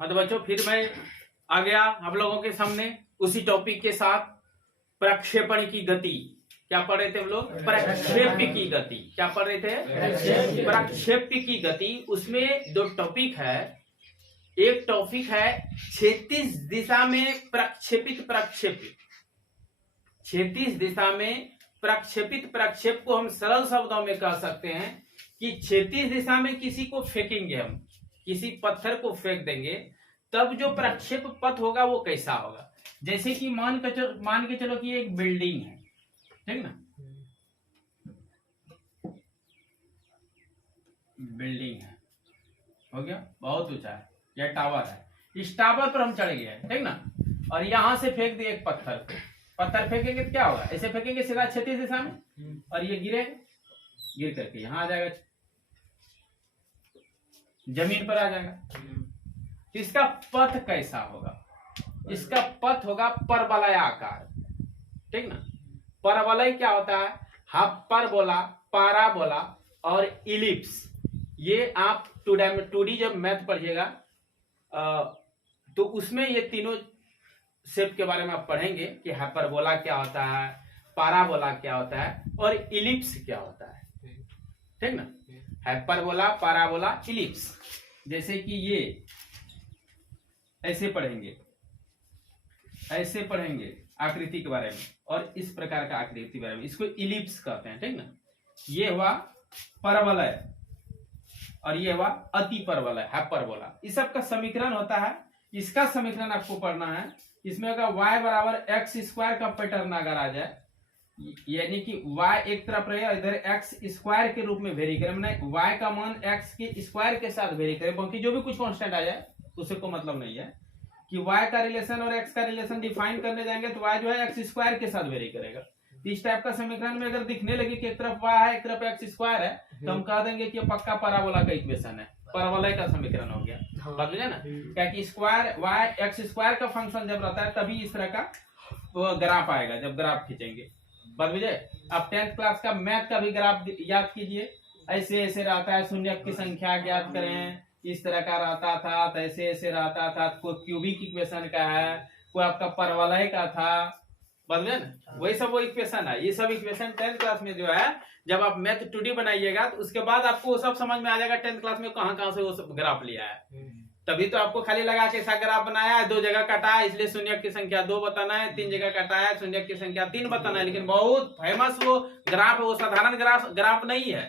हाँ तो बच्चों फिर मैं आ गया आप लोगों के सामने उसी टॉपिक के साथ, प्रक्षेपण की गति। क्या पढ़ रहे थे हम लोग? प्रक्षेप्य की गति। क्या पढ़ रहे थे? प्रक्षेप्य की गति। उसमें दो टॉपिक है। एक टॉपिक है क्षैतिज दिशा में प्रक्षेपित प्रक्षेप्य। क्षैतिज दिशा में प्रक्षेपित प्रक्षेप को हम सरल शब्दों में कह सकते हैं कि क्षैतिज दिशा में किसी को फेंकेंगे, हम किसी पत्थर को फेंक देंगे, तब जो प्रक्षेप पथ होगा वो कैसा होगा। जैसे कि मान के चलो कि एक बिल्डिंग है, ठीक ना, बिल्डिंग है, हो गया, बहुत ऊंचा है, या टावर है। इस टावर पर हम चढ़ गए, ठीक ना, और यहां से फेंक दिए एक पत्थर को। पत्थर फेंकेंगे तो क्या होगा? ऐसे फेंकेंगे सीधा क्षैतिज दिशा में, और ये गिरे, गिर करके यहां आ जाएगा, जमीन पर आ जाएगा। इसका पथ कैसा होगा? इसका पथ होगा परवलयाकार, ठीक ना। परवलय क्या होता है? हाफ परबोला, पाराबोला और इलिप्स। ये आप 2D जब मैथ पढ़िएगा तो उसमें ये तीनों शेप के बारे में आप पढ़ेंगे कि हाइपरबोला क्या होता है, पाराबोला क्या होता है और इलिप्स क्या होता है, ठीक ना। Hyperbola, parabola, ellipse. जैसे कि ये ऐसे पढ़ेंगे, ऐसे पढ़ेंगे आकृति के बारे में, और इस प्रकार का आकृति के बारे में, इसको इलिप्स कहते हैं, ठीक ना। ये हुआ परवलय और ये हुआ अति परवलय, हाइपरबोला। इस सब का समीकरण होता है। इसका समीकरण आपको पढ़ना है। इसमें अगर y बराबर एक्स स्क्वायर का पैटर्न अगर आ जाए, यानी कि y एक तरफ रहे, इधर एक्स स्क्वायर के रूप में वेरी करे, मैंने y का मान x के स्क्वायर के साथ वेरी करे, बाकी जो भी कुछ कांस्टेंट आ जाए उससे कोई मतलब नहीं है कि y का रिलेशन और x का रिलेशन डिफाइन करने जाएंगे तो y जो है एक्स स्क्वायर के साथ वेरी करेगा। इस टाइप का समीकरण में अगर दिखने लगे कि एक तरफ y है एक तरफ एक्स स्क्वायर है, तो हम कह देंगे कि पक्का पैराबोला का इक्वेशन है, परवलय का समीकरण हो गया। बात बुझे ना, क्या कि स्क्वायर y एक्स स्क्वायर का फंक्शन जब रहता है तभी इस तरह का ग्राफ आएगा, जब ग्राफ खींचेंगे। बात बुझे। अब 10th क्लास का मैथ का भी ग्राफ याद कीजिए। ऐसे ऐसे रहता है, शून्य की संख्या ज्ञात करें, इस तरह का रहता था, तो ऐसे ऐसे रहता था। कोई क्यूबिक इक्वेशन का है, कोई आपका परवलय का था, बदले ना, वही सब वो इक्वेशन है। ये सब इक्वेशन 10th क्लास में जो है, जब आप मैथ 2D बनाइएगा तो उसके बाद आपको वो सब समझ में आ जाएगा 10th क्लास में कहां से वो सब ग्राफ लिया है। तभी तो आपको खाली लगा के ऐसा ग्राफ बनाया है, 2 जगह कटा है इसलिए शून्य की संख्या 2 बताना है, 3 जगह कटा है शून्य की संख्या 3 बताना है। लेकिन बहुत फेमस वो ग्राफ है, वो साधारण ग्राफ नहीं है।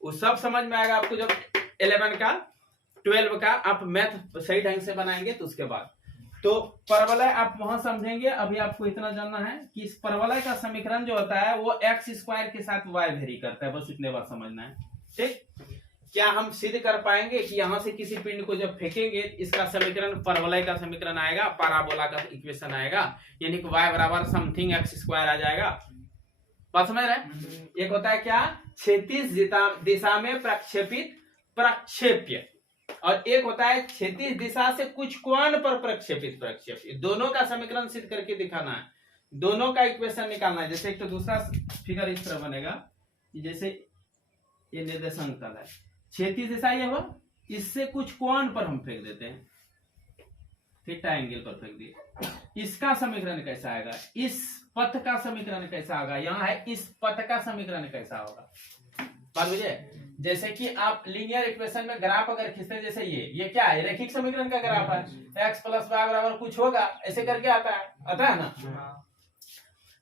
वो सब समझ में आएगा आपको जब 11 का 12 का आप मैथ सही ढंग से बनाएंगे तो उसके बाद। तो परवलय आप वहां समझेंगे। अभी आपको इतना जानना है कि इस परवलय का समीकरण जो होता है वो एक्स स्क्वायर के साथ y वेरी करता है, बस इतने बात समझना है, ठीक। क्या हम सिद्ध कर पाएंगे कि यहां से किसी पिंड को जब फेंकेंगे इसका समीकरण परवलय का समीकरण आएगा, पाराबोला का इक्वेशन आएगा, यानी कि y बराबर समथिंग एक्स स्क्वायर आ जाएगा। बात समझ रहे? एक होता है क्या? क्षैतिज दिशा में प्रक्षेपित प्रक्षेप्य, और एक होता है क्षैतिज दिशा से कुछ कोण पर प्रक्षेपित प्रक्षेप्य। दोनों का समीकरण सिद्ध करके दिखाना है, दोनों का इक्वेशन निकालना है। जैसे एक तो दूसरा फिगर इस तरह बनेगा कि जैसे ये निर्देशांक तल है, क्षैतिज दिशा ये हुआ, इससे कुछ कोण पर हम फेंक देते हैं, थीटा एंगल पर फेंक दिए। इसका समीकरण कैसा आएगा? इस पथ का समीकरण कैसा होगा? यहाँ है इस पथ का समीकरण कैसा होगा? बात बुझे। जैसे कि आप लीनियर इक्वेशन में ग्राफ अगर खींचते हैं, जैसे ये क्या है? रेखिक समीकरण का ग्राफ है, x + y बराबर कुछ होगा, ऐसे करके आता है ना।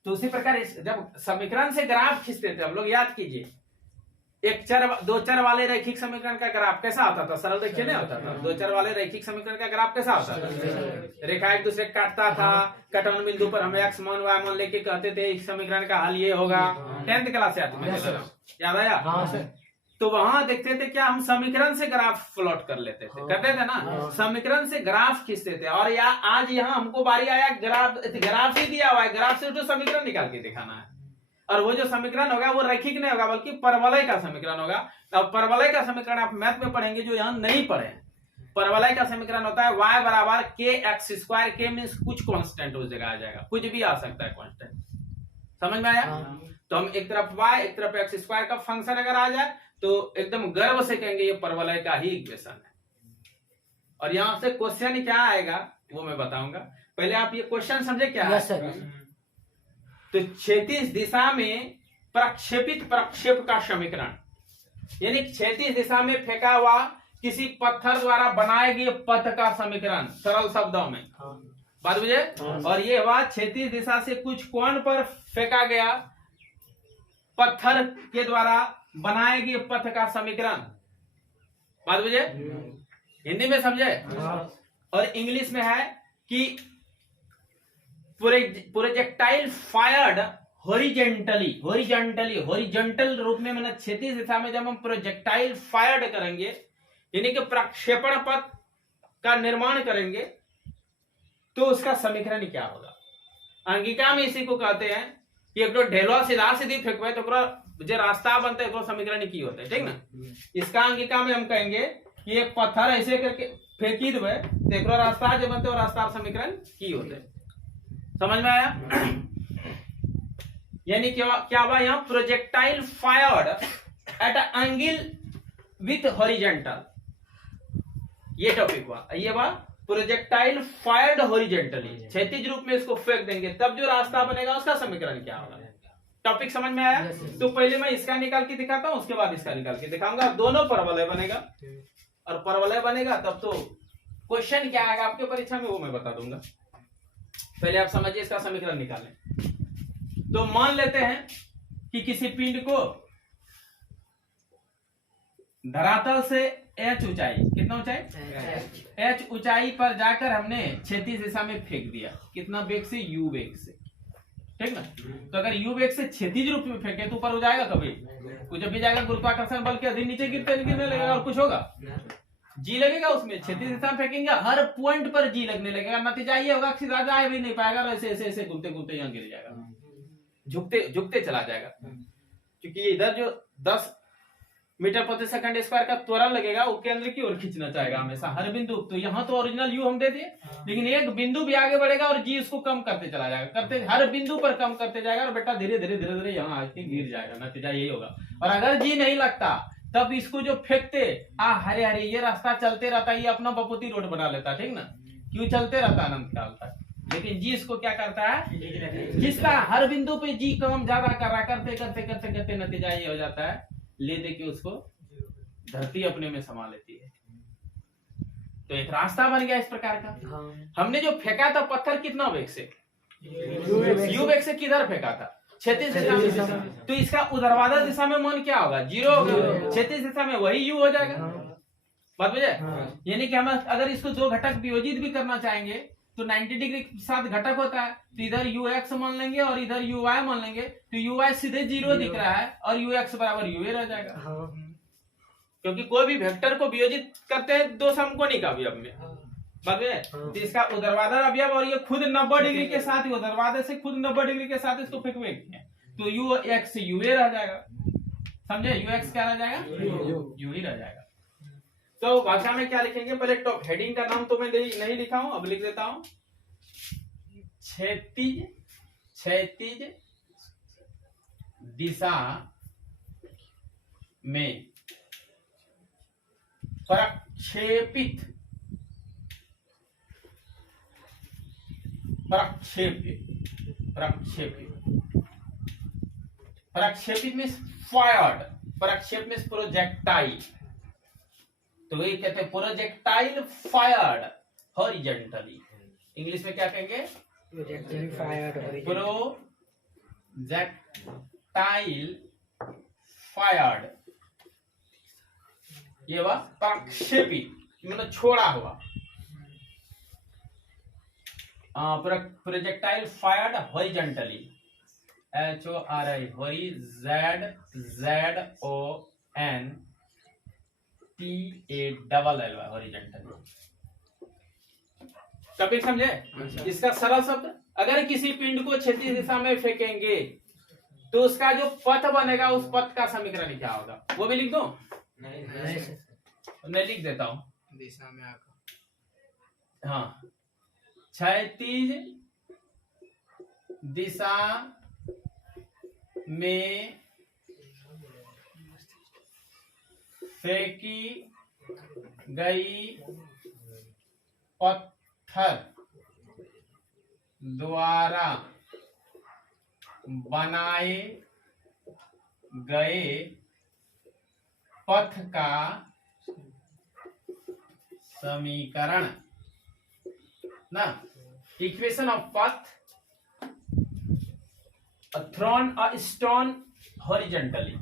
तो उसी प्रकार जब समीकरण से ग्राफ खींचते थे हम लोग, याद कीजिए, एक चर 2 चर वाले रैखिक समीकरण का ग्राफ कैसा होता था? सरल रेखीय नहीं होता था। 2 चर वाले रैखिक समीकरण का ग्राफ कैसा होता था? रेखा एक दूसरे काटता था, कटौन बिंदु पर हम x मान y मान लेके कहते थे इस समीकरण का हल ये होगा। 10th क्लास से याद आया? तो वहां देखते थे क्या, हम समीकरण से ग्राफ प्लॉट कर लेते थे, करते थे ना, समीकरण से ग्राफ खींचते थे। और आज यहाँ हमको बारी आया ग्राफ ही दिया हुआ है, ग्राफ से जो समीकरण निकाल के दिखाना है, और वो जो समीकरण होगा वो रैखिक नहीं होगा बल्कि परवलय का समीकरण होगा। अब परवलय का समीकरण आप मैथ में पढ़ेंगे जो यहाँ नहीं पढ़े। परवलय का समीकरण होता है y बराबर kx², k मींस कुछ कांस्टेंट उस जगह आ जाएगा, कुछ भी आ सकता है कांस्टेंट। समझ में आया? तो हम एक तरफ y एक तरफ x² का फंक्शन अगर आ जाए तो एकदम गर्व से कहेंगे ये परवलय का ही इक्वेशन है। और यहाँ से क्वेश्चन क्या आएगा वो मैं बताऊंगा। पहले आप ये क्वेश्चन समझे क्या है। तो क्षैतिज दिशा में प्रक्षेपित प्रक्षेप का समीकरण, यानी क्षैतिज दिशा में फेंका हुआ किसी पत्थर द्वारा बनाए गए पथ का समीकरण, सरल शब्दों में बात बुझे। और ये हुआ क्षैतिज दिशा से कुछ कोण पर फेंका गया पत्थर के द्वारा बनाए गए पथ का समीकरण, बात बुझे। हिंदी में समझे। और इंग्लिश में है कि प्रोजेक्टाइल फायर्ड हॉरिजेंटली, हॉरिजेंटल रूप में, मतलब क्षैतिज दिशा में जब हम प्रोजेक्टाइल फायर्ड करेंगे, यानी कि प्रक्षेपण पथ का निर्माण करेंगे, तो उसका समीकरण क्या होगा। अंगिका में इसी को कहते हैं कि एक ढेलवा सीधा सीधी फेंकबे तो जो रास्ता बनता है समीकरण की होता है, ठीक ना। इसका अंगिका में हम कहेंगे कि एक पत्थर ऐसे करके फेंकी देवे तो रास्ता जो बनते रास्ता समीकरण की होते है। समझ में आया। यानी क्या हुआ यहाँ, projectile fired eight angle with horizontal, ये टॉपिक हुआ। ये हुआ प्रोजेक्टाइल फायर्ड हॉरिजेंटली, क्षैतिज रूप में इसको फेंक देंगे तब जो रास्ता बनेगा उसका समीकरण क्या होगा। टॉपिक समझ में आया। तो पहले मैं इसका निकाल के दिखाता हूं, उसके बाद इसका निकाल के दिखाऊंगा। दोनों परवलय बनेगा, और परवलय बनेगा तब तो क्वेश्चन क्या आएगा आपके परीक्षा में वो मैं बता दूंगा। पहले आप समझिए इसका समीकरण निकालें। तो मान लेते हैं कि किसी पिंड को धरातल से h ऊंचाई, कितना ऊंचाई, h ऊंचाई पर जाकर हमने क्षैतिज दिशा में फेंक दिया। कितना वेग से, u वेग से, ठीक ना। तो अगर u वेग से क्षैतिज रूप में फेंके तो ऊपर हो जाएगा कभी, कुछ जब भी जाएगा गुरुत्वाकर्षण बल के अधीन नीचे गिरने लगेगा और कुछ होगा, जी लगेगा उसमें। क्षैतिज दिशा में फेंकेंगे हर पॉइंट पर जी लगने लगेगा, नतीजा ये होगा सीधा जा भी नहीं पाएगा, ऐसे ऐसे ऐसे घूमते घूमते यहाँ गिर जाएगा, झुकते झुकते चला जाएगा। क्योंकि इधर जो 10 मीटर प्रति सेकंड स्क्वायर का त्वरण लगेगा वो केंद्र की ओर खींचना चाहेगा हमेशा हर बिंदु। तो यहाँ तो ओरिजिनल यू हम दे दिए, लेकिन एक बिंदु भी आगे बढ़ेगा और जी उसको कम करते चला जाएगा, करते हर बिंदु पर कम करते जाएगा और बेटा धीरे धीरे धीरे धीरे यहाँ आके गिर जाएगा, नतीजा यही होगा। और अगर जी नहीं लगता तब इसको जो फेंकते हरे हरे ये रास्ता चलते रहता, ये अपना बपुती रोड बना लेता, ठीक ना, क्यों चलते रहता अनंत काल तक। लेकिन जी इसको क्या करता है, जिसका हर बिंदु पे जी कम ज्यादा कर रहा, करते करते करते करते नतीजा ये हो जाता है, ले दे के उसको धरती अपने में समा लेती है। तो एक रास्ता बन गया इस प्रकार का। हमने जो फेंका था पत्थर कितना वेग से, यू वेग से किधर फेंका था, क्षैतिज दिशा में। तो इसका ऊर्ध्वाधर दिशा में मान क्या होगा, 0 होगा, क्षैतिज दिशा में वही यू हो जाएगा, बात बुझे। यानी कि हम अगर इसको दो घटक वियोजित भी करना चाहेंगे तो 90 डिग्री के साथ घटक होता है, तो इधर यू एक्स मान लेंगे और इधर यू वाई मान लेंगे, तो यू वाई सीधे 0 दिख रहा है और यू एक्स बराबर यू ए रह जाएगा। क्योंकि कोई भी वेक्टर को वियोजित करते हैं दो समकोणिक अवयव में, बात है। तो इसका ऊर्ध्वाधर अवयव और ये खुद 90 डिग्री के साथ, ऊर्ध्वाधर से खुद 90 डिग्री के साथ इसको फेंकवे तो यू एक्स यू ए रह जाएगा, समझे। यू एक्स क्या रह जाएगा, यू ही रह जाएगा। तो भाषा में क्या लिखेंगे, पहले टॉप हेडिंग का नाम तो मैं नहीं लिखा हूं, अब लिख देता हूं। क्षैतिज दिशा में प्रक्षेपित मीन्स फायर्ड, प्रक्षेप मीन्स प्रोजेक्टाइल। तो ये कहते हैं प्रोजेक्टाइल फायर्ड हॉरिजेंटली। इंग्लिश में क्या कहेंगे, प्रोजेक्टाइल फायर्ड। ये हुआ प्रक्षेपित मतलब छोड़ा हुआ, projectile fired horizontally, HORI, हॉरी ZZON horizontally. Topic समझे। इसका सरल शब्द, अगर किसी पिंड को क्षैतिज दिशा में फेंकेंगे तो उसका जो पथ बनेगा उस पथ का समीकरण क्या होगा, वो भी लिख दो। नहीं लिख देता हूं, दिशा में आकर, हाँ, क्षैतिज दिशा में फेंकी गई पत्थर द्वारा बनाए गए पथ का समीकरण ना, इक्वेशन ऑफ पथ थ्रोन अ स्टोन हॉरिजेंटली।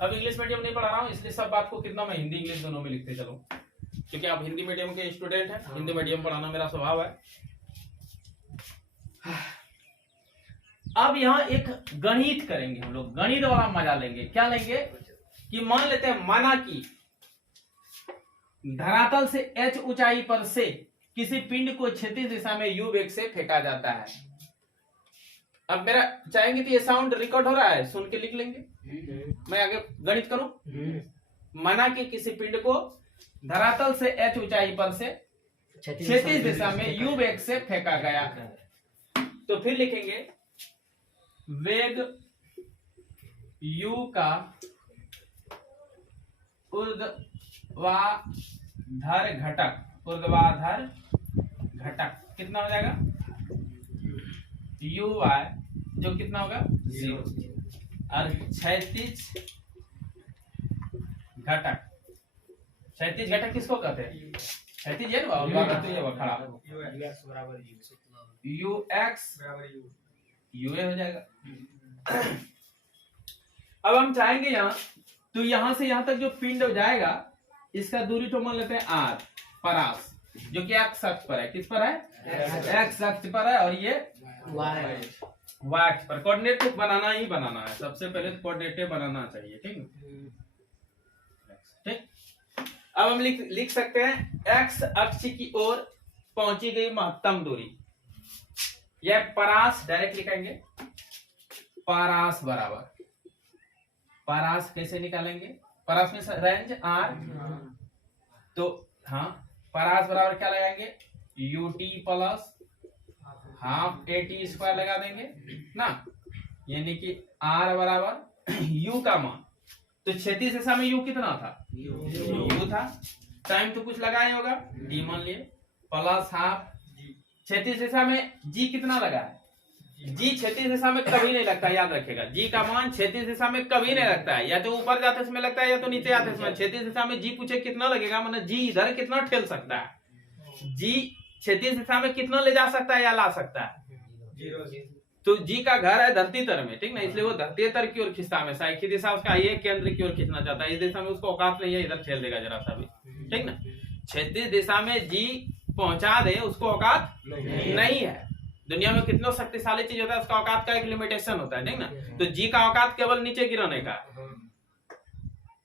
अब इंग्लिश मीडियम नहीं पढ़ा रहा हूं, इसलिए सब बात को कितना मैं हिंदी इंग्लिश दोनों में लिखते चलो, क्योंकि आप हिंदी मीडियम के स्टूडेंट हैं, हिंदी मीडियम पढ़ाना मेरा स्वभाव है। अब यहाँ एक गणित करेंगे हम लोग, गणित वाला मजा लेंगे। क्या लेंगे कि मान लेते हैं, माना कि धरातल से h ऊंचाई पर से किसी पिंड को क्षैतिज दिशा में u वेग से फेंका जाता है। अब मेरा चाहेंगे तो ये साउंड रिकॉर्ड हो रहा है, सुन के लिख लेंगे। मैं आगे गणित करूं। माना कि किसी पिंड को धरातल से h ऊंचाई पर से क्षैतिज दिशा में u वेग से फेंका गया, तो फिर लिखेंगे वेग u का ऊर्ध्वाधर घटक कितना हो जाएगा, u y, जो कितना होगा 0, और क्षैतिज घटक किसको कहते हैं, क्षैतिज है ना, तो ये खड़ा ux ua हो जाएगा। अब हम चाहेंगे यहाँ, तो यहाँ से यहाँ तक जो पिंड जाएगा इसका दूरी तो मान लेते हैं r, परास, जो कि x अक्ष पर है। किस पर है, x अक्ष पर है, और ये y अक्ष पर। कोऑर्डिनेट तो बनाना ही बनाना है, सबसे पहले तो कोऑर्डिनेट बनाना चाहिए, ठीक। अब हम लिख सकते हैं x अक्ष की ओर पहुंची गई महत्तम दूरी, यह परास, डायरेक्ट लिखेंगे परास बराबर, परास कैसे निकालेंगे, परास में रेंज r, तो हाँ परास बराबर क्या लगाएंगे, ut plus half at square लगा देंगे ना, यानी कि r बराबर u का मान, तो क्षैतिज दिशा में u कितना था, u था, टाइम तो कुछ लगाए होगा d मान लिए, प्लस हाफ क्षैतिज दिशा में g कितना लगा है, g क्षैतिज दिशा में कभी नहीं लगता, याद रखेगा। g का मान क्षैतिज दिशा में कभी नहीं लगता है, या तो ऊपर जाते समय लगता है या तो नीचे जाते समय। क्षैतिज दिशा में g पूछे कितना लगेगा, मतलब g इधर कितना ठेल सकता है, g क्षैतिज दिशा में कितना ले जा सकता है या ला सकता है, तो g का घर है धरती तर में, ठीक ना, इसलिए वो धरती तर की ओर खींचता है हमेशा, एक ही दिशा उसका ये केंद्र की ओर खींचना चाहता है, इस दिशा में उसको औकात नहीं है, इधर ठेल देगा जरा सा भी, ठीक ना। क्षैतिज दिशा में g पहुंचा दे उसको औकात नहीं है। दुनिया में कितना शक्तिशाली चीज होता है, उसका औकात का एक लिमिटेशन होता है, ठीक ना। तो जी का औकात केवल नीचे गिराने का,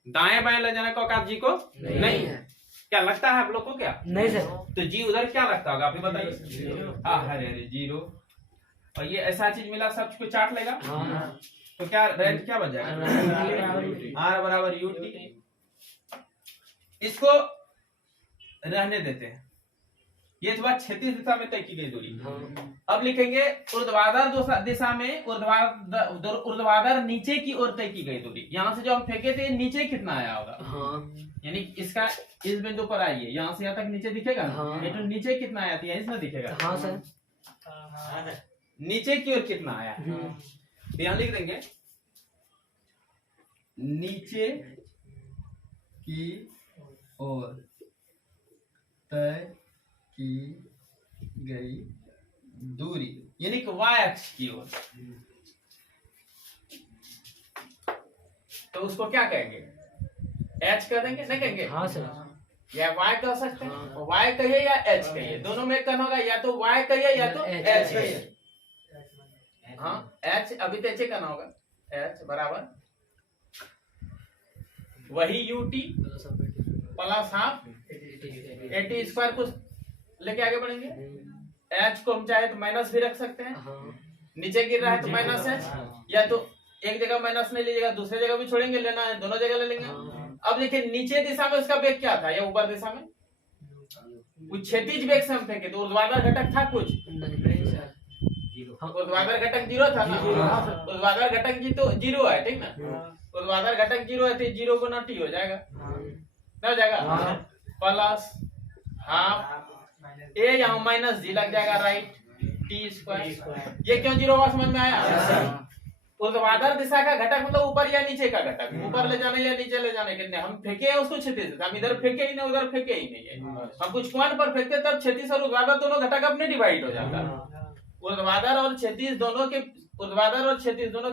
दाएं बाएं ले जाने का औकात जी को नहीं है। क्या लगता है आप लोग को, क्या नहीं सर, तो जी उधर क्या लगता होगा आप ही बताइए, अरे 0, और ये ऐसा चीज मिला सब को चाट लेगा, तो क्या रेंज क्या बन जाएगा, r बराबर ut। इसको रहने देते हैं, ये तो बात क्षैतिज दिशा में तय की गई दूरी। अब लिखेंगे ऊर्ध्वाधर दिशा में, ऊर्ध्वाधर नीचे की ओर तय की गई दूरी। यहाँ से जो हम फेंके थे नीचे कितना आया होगा, यानी इसका इस बिंदु पर आइए, यहाँ से यहाँ तक नीचे दिखेगा, ये तो नीचे कितना आया था इसमें दिखेगा, हाँ सर, नीचे की ओर कितना आया, तो यहाँ लिख देंगे नीचे की ओर तय की गई दूरी, यानी कि y अक्ष की ओर, तो उसको क्या कहेंगे, h कह देंगे, नहीं कहेंगे, हाँ सर, या y कह सकते हैं, y कहिए या h कहिए, दोनों में कहना होगा, या तो y कहिए या तो h कहिए। हाँ h अभी तो h कहना होगा, h बराबर वही ut plus half at square, कुछ लेके आगे बढ़ेंगे। h को हम चाहे तो माइनस भी रख सकते हैं, नीचे गिर रहा है तो माइनस h, या तो एक जगह माइनस नहीं लीजिएगा, दूसरे जगह भी छोड़ेंगे, लेना है दोनों जगह ले लेंगे। अब देखिए नीचे दिशा में उसका वेग क्या था, या ऊपर दिशा में कुछ क्षैतिज वेग से हम फेंके तो ऊर्ध्वाधर घटक था कुछ, ऊर्ध्वाधर घटक 0 था ना, ऊर्ध्वाधर घटक जी तो 0 है, ठीक ना, ऊर्ध्वाधर घटक 0 है तो 0 गुना t हो जाएगा, ना हो जाएगा, प्लस हाफ ए यहाँ माइनस जी लग जाएगा राइट टी स्क्वायर। ये क्यों जीरो हुआ समझ में आया? ऊर्ध्वाधर दिशा का घटक मतलब ऊपर या नीचे का घटक, ऊपर ले जाने या नीचे ले जाने के लिए हम फेंके हैं उसको क्षैतिज दिशा, हम इधर फेंके ही नहीं उधर फेंके ही नहीं है। हम कुछ कोण पर फेंकते तब क्षैतिज और ऊर्ध्वाधर दोनों घटक अपने डिवाइड हो जाता है। ऊर्ध्वाधर और क्षैतिज दोनों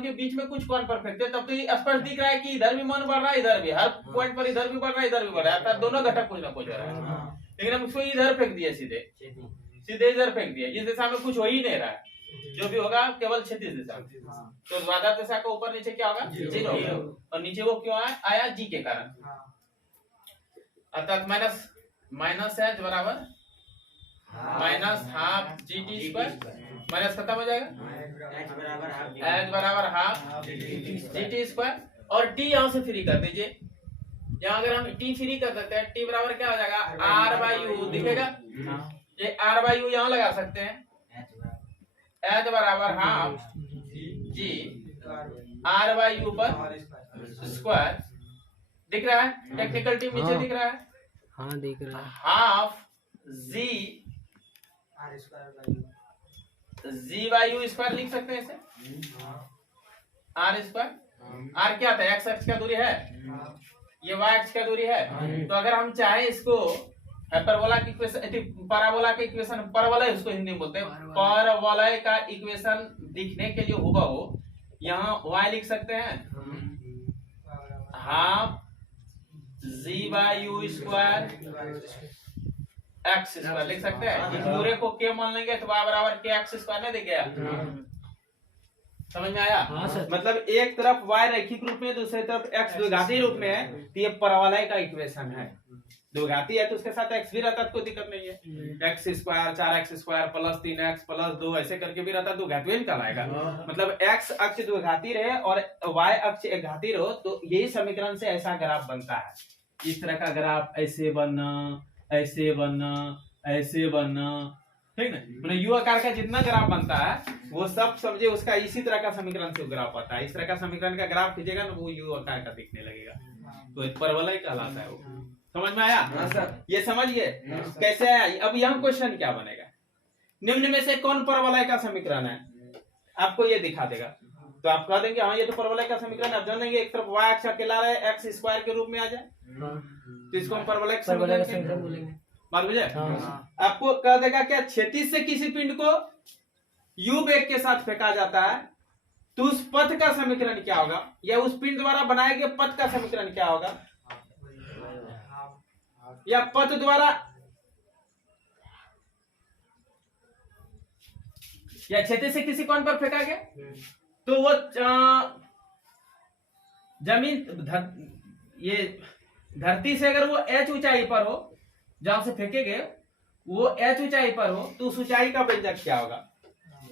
के बीच में कुछ कोण पर फेंकते तब तो ये स्पष्ट दिख रहा है कि इधर भी मन बढ़ रहा है इधर भी, हर पॉइंट पर इधर भी बढ़ रहा है इधर भी बढ़ रहा है, अर्थात दोनों घटक कुछ ना कुछ हो रहा है। लेकिन हम उसको इधर फेंक दिए, सीधे इधर फेंक दिया, इस दिशा में कुछ हो ही नहीं रहा है, जो भी होगा केवल क्षैतिज दिशा। तो ऊर्ध्वाधर दिशा का ऊपर नीचे क्या होगा? जीरो। और नीचे वो क्यों आया? जी के कारण। अर्थात माइनस एच बराबर minus half G T square, minus खत्म हो जाएगा, एच बराबर हाफ जी टी स्क्वायर। और टी यहाँ से फ्री कर दीजिए, यहाँ अगर हम टी फ्री कर देते हैं टी बराबर क्या हो जाएगा? आर बाई यू दिखेगा, ये आर बाई यू यहाँ लगा सकते हैं, एच बराबर half G R by U पर स्क्वायर। दिख रहा है? टेक्निकल टीम नीचे दिख रहा है? हाँ दिख रहा है। Half G by U square लिख सकते हैं इसे, आर स्क्वायर। आर क्या था? एक्स अक्ष का दूरी है, ये वाई अक्ष का दूरी है। तो अगर हम चाहे इसको हाइपरबोला की इक्वेशन, पैराबोला का इक्वेशन, परवलय उसको हिंदी में बोलते हैं, परवलय का इक्वेशन दिखने के लिए होगा वो यहाँ y लिख सकते हैं, half G by U square X square लिख सकते हैं। इस पूरे को k मान लेंगे तो y बराबर k एक्स स्क्वायर नहीं दिख गया? समझ में आया? मतलब एक तरफ y रैखिक रूप में, दूसरी तरफ x द्विघाती रूप में है, तो ये परवलय का इक्वेशन है। द्विघाती है तो उसके साथ x भी रहता तो कोई दिक्कत नहीं है, x square 4x square plus 3x plus 2 ऐसे करके भी रहता तो द्विघाती निकलाएगा। मतलब x अक्ष द्विघाती रहे और y अक्ष एक घाती रहो तो यही समीकरण से ऐसा ग्राफ बनता है। इस तरह का ग्राफ ऐसे बनना, ऐसे बनना, ऐसे बनना, ठीक ना? मतलब यू आकार का जितना ग्राफ बनता है वो सब समझे उसका इसी तरह का समीकरण से ग्राफ आता है। इस तरह का समीकरण का ग्राफ खींचेगा ना वो यू आकार का दिखने लगेगा, तो परवलय कहलाता है वो। समझ में आया? ये समझिए कैसे आया। अब यहाँ क्वेश्चन क्या बनेगा? निम्न में से कौन परवलय का समीकरण है? आपको ये दिखा देगा तो आप कह देंगे हाँ ये तो परवलय का समीकरण। आप जानेंगे एक तरफ y अक्ष अकेला रहे एक्स स्क्वायर के रूप में आ जाए तो इसको हम परवलय का समीकरण बोलेंगे। मान लीजिए आपको कह देगा क्या क्षैतिज से किसी पिंड को u वेग के साथ फेंका जाता है तो उस पथ का समीकरण क्या होगा, या उस पिंड द्वारा बनाए गए पथ का समीकरण क्या होगा, या पथ द्वारा या क्षैतिज से किसी कोण पर फेंका गया तो वो जमीन ये धरती से अगर वो h ऊंचाई पर हो, जहां से फेंके गए वो h ऊंचाई पर हो तो उस ऊंचाई का व्यंजक क्या होगा,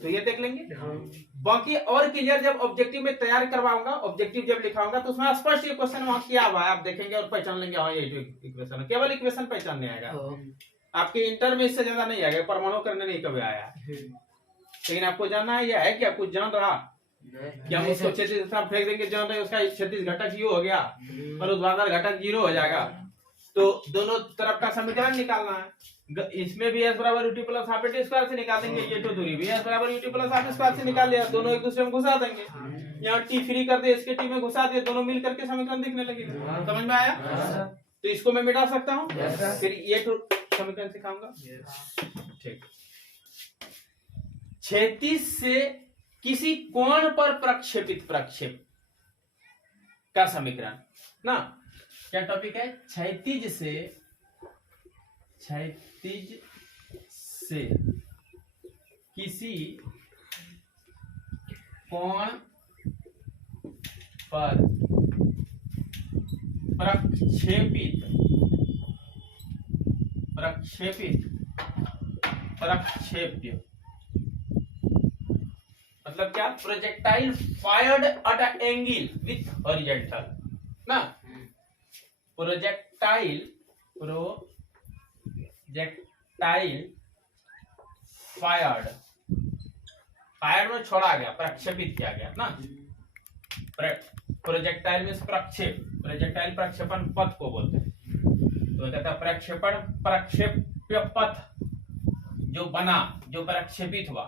तो ये देख लेंगे। बाकी और क्लियर जब ऑब्जेक्टिव में तैयार करवाऊंगा, ऑब्जेक्टिव जब लिखाऊंगा तो उसमें स्पष्ट ये क्वेश्चन वहां किया हुआ है, आप देखेंगे और पहचान लेंगे हाँ ये इक्वेशन। केवल इक्वेशन पहचानने आएगा, आपके इंटर में इससे ज्यादा नहीं आएगा, परमाणु करने नहीं कभी आया। लेकिन आपको जानना है यह है कि आप कुछ जान रहा क्या, हम उसको क्षैतिज फेंक देंगे, जान रहे उसका क्षैतिज घटक यू हो गया और ऊर्ध्वाधर घटक 0 हो जाएगा, तो दोनों तरफ का समीकरण निकालना है। इसमें भी s बराबर ut plus half T square से निकाल देंगे, ये तो दूरी भी s बराबर ut प्लस हाफ स्क्वायर से निकाल लिया, दोनों एक दूसरे में घुसा देंगे। यहाँ t फ्री कर दे, इसके t में घुसा दिए, दोनों मिल करके समीकरण दिखने लगेगा। समझ में आया? तो इसको मैं मिटा सकता हूँ, फिर ये समीकरण सिखाऊंगा। ठीक, क्षैतिज से किसी कोण पर प्रक्षेपित प्रक्षेप का समीकरण ना, क्या टॉपिक है? क्षैतिज से किसी कोण पर प्रक्षेपित प्रक्षेप्य मतलब क्या? Projectile fired at a angle with horizontal ना, प्रोजेक्टाइल फायर्ड में छोड़ा गया, प्रक्षेपित किया गया ना। प्रोजेक्टाइल में प्रक्षेप, प्रोजेक्टाइल प्रक्षेपण पथ को बोलते हैं। तो कहता है प्रक्षेपण पथ जो बना, जो प्रक्षेपित हुआ,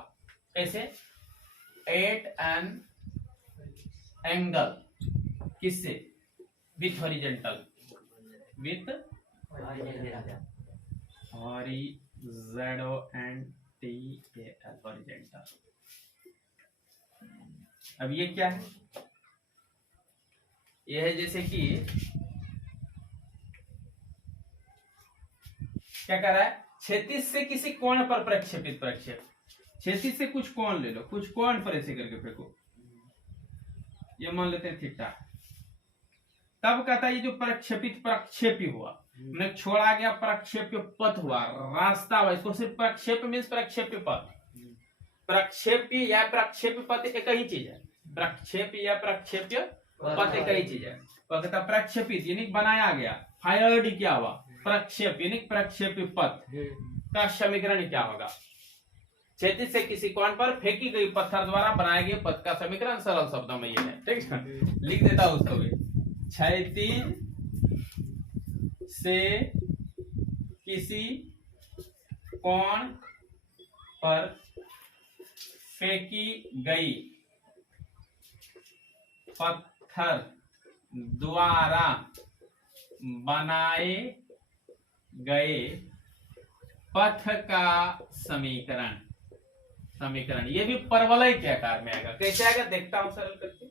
कैसे? एट एन एंगल, किससे? With horizontal, with horizontal, horizontal. अब ये क्या है? ये है जैसे कि क्या कर रहा है? क्षैतिज से किसी कोण पर प्रक्षेपित प्रक्षेप, क्षैतिज से कुछ कोण ले लो, कुछ कोण पर ऐसे करके फेंको, ये मान लेते हैं थीटा। तब कहता है ये जो प्रक्षेपित प्रक्षेपी हुआ, मैंने छोड़ा गया प्रक्षेप्य पथ हुआ, रास्ता हुआ, इसको सिर्फ प्रक्षेप मीन्स प्रक्षेप्य पथ, प्रक्षेप्य या प्रक्षेप्य पथ एक ही चीज है, प्रक्षेप या प्रक्षेप्य पथ एक ही चीज है। तो कहता प्रक्षेपित यानी बनाया गया, फायर्ड क्या हुआ? प्रक्षेप यानी प्रक्षेप्य पथ का समीकरण क्या होगा? क्षैतिज से किसी कोण पर फेंकी गई पत्थर द्वारा बनाए गए पथ का समीकरण सरल शब्दों में ये है, ठीक है? लिख देता हूं उसको भी। क्षैतिज से किसी कोण पर फेंकी गई पत्थर द्वारा बनाए गए पथ का समीकरण, समीकरण ये भी परवलय के आकार में आएगा। कैसे आएगा देखता हूं सरल करके।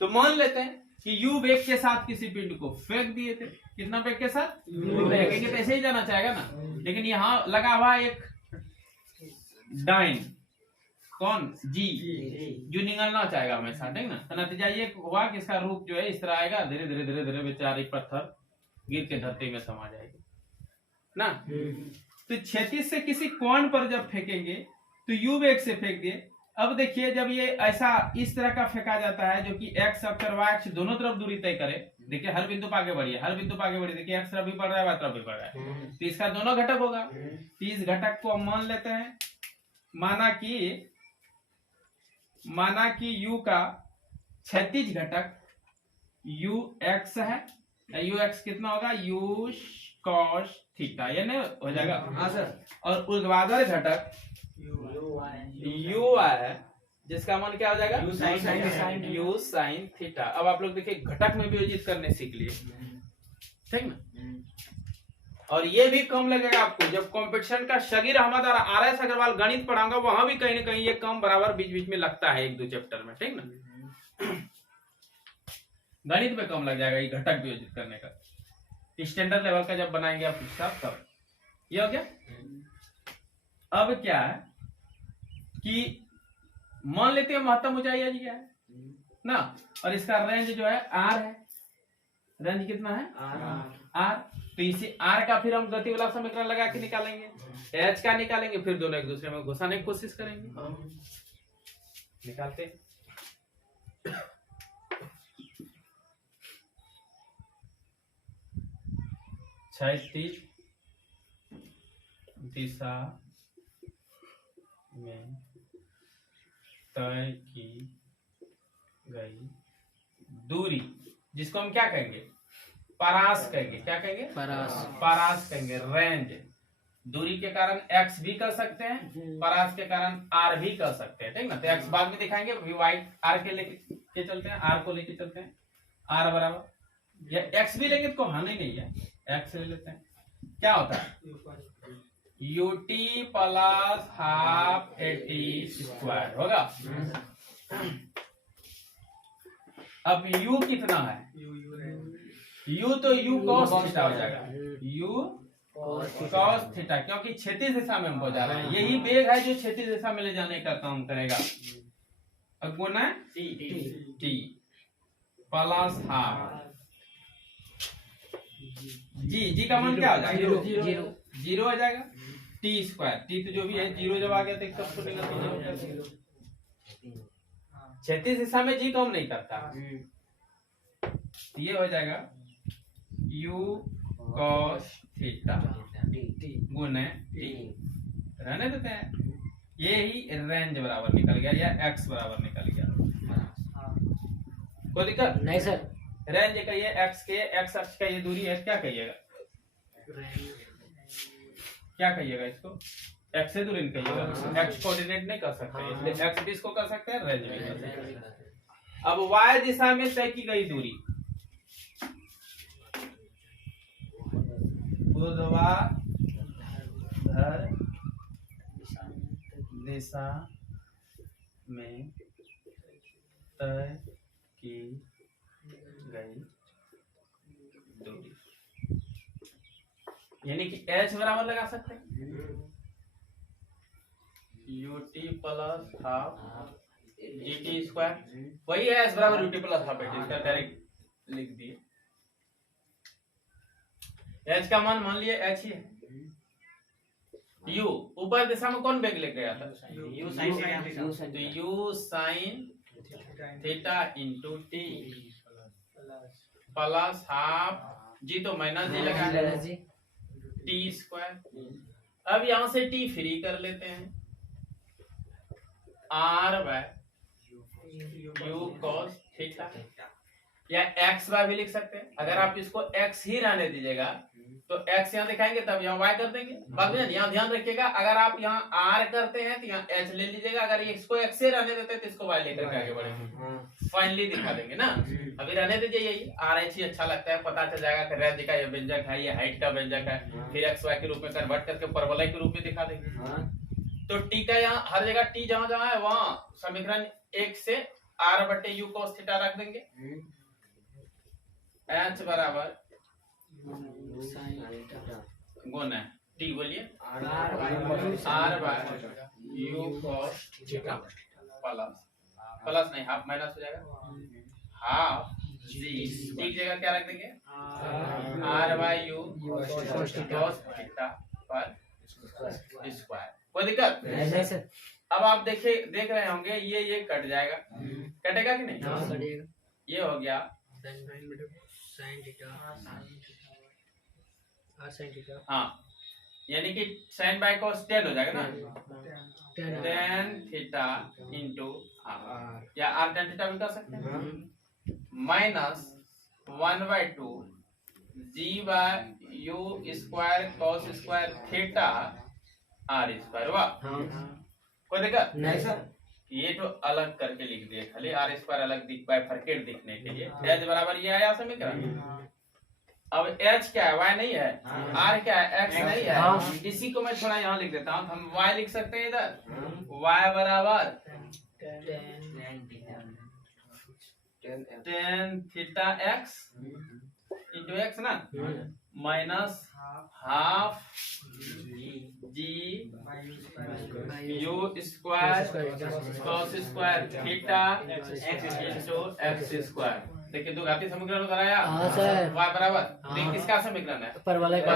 तो मान लेते हैं कि u वेग के साथ किसी पिंड को फेंक दिए थे, कितना वेग के साथ? u वेग, तो ऐसे ही जाना चाहेगा ना, लेकिन यहाँ लगा हुआ एक डाइन, कौन? जी, जो निगलना चाहेगा हमेशा, ठीक ना? तो नतीजा ये हुआ कि इसका रूप जो है इस तरह आएगा, धीरे धीरे धीरे धीरे बेचारी पत्थर गिर के धरती में समा जाएगी ना। तो क्षैतिज से किसी कोण पर जब फेंकेंगे तो u वेग से फेंक दिए। अब देखिए जब ये ऐसा इस तरह का फेंका जाता है जो कि x अक्ष और y अक्ष दोनों तरफ दूरी तय करे, देखिए हर बिंदु पर आगे बढ़िए, हर बिंदु पर आगे बढ़िए, देखिए x तरफ भी बढ़ रहा है, y तरफ भी बढ़ रहा है, तो इसका दोनों घटक होगा। तो इस घटक को हम मान लेते हैं, माना कि u का क्षैतिज घटक ux है, ux कितना होगा? u cos थीटा, ये नहीं हो जाएगा? हाँ सर। और ऊर्ध्वाधर घटक u है, जिसका मान क्या हो जाएगा? u sin theta. अब आप लोग देखिए घटक में वियोजित करने सीख लिए, ठीक ना? और ये भी कम लगेगा आपको जब कंपटीशन का शगीर अहमद और RS अग्रवाल गणित पढ़ाऊंगा, वहां भी कहीं ना कहीं ये कम बराबर बीच बीच में लगता है, एक दो चैप्टर में, ठीक ना? गणित में कम लग जाएगा ये घटक वियोजित करने का। स्टैंडर्ड लेवल का जब बनाएंगे आप हिसाब, तब ये हो गया। अब क्या है कि मान लेते हैं महत्तम ऊंचाई आज क्या है ना, और इसका रेंज जो है r है, रेंज कितना है? r। तो इसी r का फिर हम गति वाला समीकरण लगा के निकालेंगे, h का निकालेंगे, फिर दोनों एक दूसरे में घुसाने की कोशिश करेंगे। निकालते हैं। क्षैतिज दिशा में तय की गई दूरी, जिसको हम क्या कहेंगे? परास कहेंगे। क्या कहेंगे? परास कहेंगे। रेंज, दूरी के कारण x भी कर सकते हैं, परास के कारण r भी कर सकते हैं, ठीक ना? तो x बाद में दिखाएंगे, y r के लेके चलते हैं, r को लेके चलते हैं, r बराबर, या x भी लेंगे तो हानि नहीं है, x ले लेते हैं। क्या होता है? ut plus half at square होगा। अब u कितना है? u तो u cos थीटा हो जाएगा, u cos थीटा, क्योंकि क्षैतिज दिशा में हमको जा रहा है, यही वेग है जो क्षैतिज दिशा में ले जाने का काम करेगा। अब गुना t प्लस हाफ जी का मान क्या हो जाएगा? जीरो हो जाएगा। टी स्क्वायर, टी तो जो भी है जीरो जब आ गया तो एक सब छूटेगा तो जीरो। क्षैतिज दिशा में जी कम नहीं करता, ये हो जाएगा u cos थीटा गुने टी, रहने देते हैं। ये ही रेंज बराबर निकल गया या x बराबर निकल गया, कोई दिक्कत नहीं सर। रेंज का ये x के x अक्ष का ये दूरी है, क्या कहिएगा? क्या कहिएगा इसको, एक्स से दूर इन कहिएगा, एक्स कोऑर्डिनेट नहीं कर सकते, इसलिए एक्स किसको कर सकते हैं, रेंज में कर सकते हैं। अब वाई दिशा में तय की गई दूरी, ऊर्ध्वाधर दिशा में तय की गई दूरी, यानी कि h बराबर लगा सकते हैं ut plus half gt square, वही है h बराबर ut plus half gt square, direct लिख दिए। h का मान मान लिए h ही है, u ऊपर दिशा में कौन वेग लेके गया था, u sine theta into t plus half g, तो माइनस जी लगा टी स्क्वायर। अब यहां से टी फ्री कर लेते हैं, R by U cos theta, या एक्स बाय भी लिख सकते हैं। अगर आप इसको एक्स ही रहने दीजिएगा तो एक्स यहाँ दिखाएंगे, तब यहाँ वाई कर देंगे। बाकी यहाँ ध्यान रखिएगा, अगर आप यहाँ आर करते हैं तो यहाँ एच ले लीजिएगा, अगर इसको एक्स से रहने देते हैं तो इसको वाई लेकर के आगे बढ़ेंगे, फाइनली दिखा देंगे ना। अभी रहने दीजिए, यही आर एच ही अच्छा लगता है, पता चल जाएगा कि रेंज का ये व्यंजक है, ये हाइट का व्यंजक है, फिर एक्स वाई के रूप में कन्वर्ट करके परवलय के रूप में दिखा देंगे। तो टी का यहाँ हर जगह टी जहां जहां है वहां समीकरण एक से आर बटे यू कॉस थीटा रख देंगे, एच बराबर गुना टी, बोलिए R by U cos theta plus नहीं हाफ माइनस हो जाएगा, हाफ जी टी की जगह क्या रख देंगे, R by U cos theta पर स्क्वायर। कोई दिक्कत नहीं सर। अब आप देख रहे होंगे ये कट जाएगा, कटेगा कि नहीं, ये हो गया साइन थीटा, हाँ, यानी कि साइन बाय कॉस टेन हो जाएगा ना, टेन थीटा इंटू आर, या आर टेन थीटा भी कर सकते हैं, minus 1/2 G by U square cos square theta R square. वाह, कोई दिक्कत नहीं सर। ये तो अलग करके लिख दिए, खाली आर स्क्वायर अलग बाइफरकेट दिखने के लिए। एच बराबर ये आया समीकरण। अब एच क्या है, वाई नहीं है, आर क्या है, एक्स नहीं है, इसी को मैं थोड़ा यहाँ लिख देता हूँ, हम वाई लिख सकते हैं इधर, वाई बराबर tan theta x into x ना, minus half g u square cos square theta into x square. देखिए दो घातीय समीकरण कराया, y बराबर, देखिए किसका समीकरण है, परवलय का।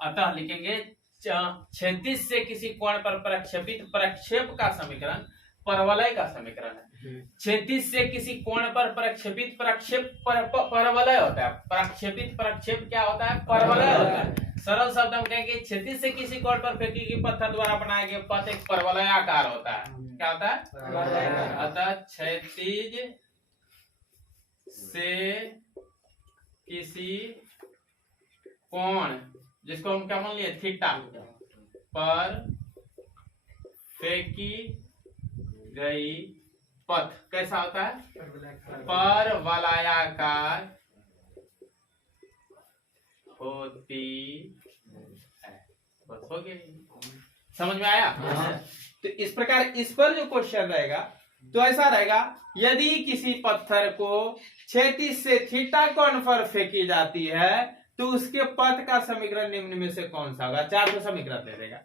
अतः लिखेंगे क्षैतिज से किसी कोण पर प्रक्षेपित प्रक्षेप का समीकरण परवलय का समीकरण है। क्षैतिज से किसी कोण पर प्रक्षेपित प्रक्षेप परवलय होता है, प्रक्षेपित प्रक्षेप क्या होता है, परवलय होता है। सरल शब्द हम कहेंगे क्षैतिज से किसी कोण पर फेंकी गई पत्थर द्वारा बनाया गया पथ एक परवलयाकार होता है। क्या होता है, अतः क्षैतिज से किसी कोण, जिसको हम क्या मान लिए थीटा, पर फेंकी गई पथ कैसा होता है, परवलयाकार होती है। बस हो गया, समझ में आया। तो इस प्रकार इस पर जो क्वेश्चन रहेगा तो ऐसा रहेगा, यदि किसी पत्थर को क्षैतिज से थीटा कोण पर फेंकी जाती है तो उसके पथ का समीकरण निम्न में से कौन सा होगा। 4 समीकरण दे देगा,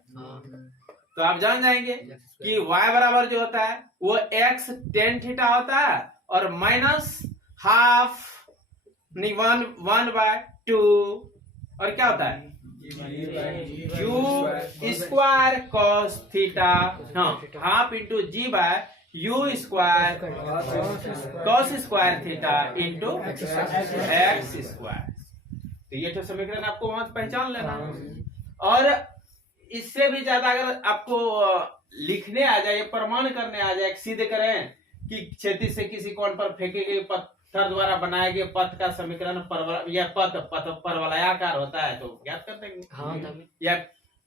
तो आप जान जाएंगे कि y बराबर जो होता है वो x टेन थीटा होता है और माइनस हाफ 1/2 और क्या होता है यू स्क्वायर कॉस थीटा, हाँ half into G by U square cos square theta into x square. तो ये तो समीकरण आपको वहां पहचान लेना। और इससे भी ज्यादा अगर आपको लिखने आ जाए, प्रमाण करने आ जाए, सीधे करें कि क्षैतिज से किसी कोण पर फेंकी गई पत्थर द्वारा बनाए गए पथ का समीकरण यह पथ परवलयाकार होता है, तो ज्ञात कर देंगे। हाँ तभी या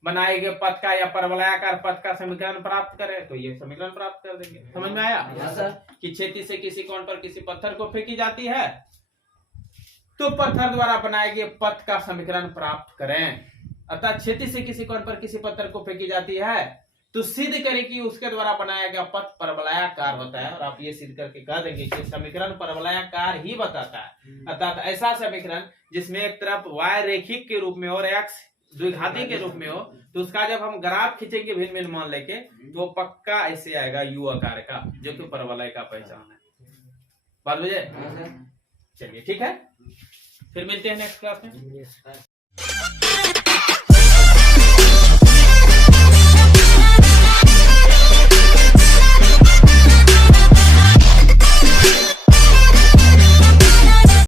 बनाए गए पथ का या परवलयाकार पथ का समीकरण प्राप्त करें तो ये समीकरण प्राप्त कर देंगे। समझ में आया? कि क्षैतिज से किसी कोण पर किसी पत्थर को फेंकी जाती है तो पत्थर द्वारा बनाए गए पथ का समीकरण प्राप्त करें। अतः क्षैतिज से किसी कोण पर किसी पत्थर को फेंकी जाती है तो सिद्ध करें कि उसके द्वारा बनाया गया पथ परवलयाकार होता है, और आप ये सिद्ध करके कह देंगे कि समीकरण परवलयाकार ही बताता है। अर्थात ऐसा समीकरण जिसमें एक तरफ y रेखिक के रूप में और x द्विघाती के रूप में हो, तो उसका जब हम ग्राफ खींचेंगे भिन्न भिन्न मान लेके तो पक्का ऐसे आएगा u आकार का, जो कि परवलय का पहचान है। बात बुझे? चलिए ठीक है, फिर मिलते हैं नेक्स्ट क्लास में। yes.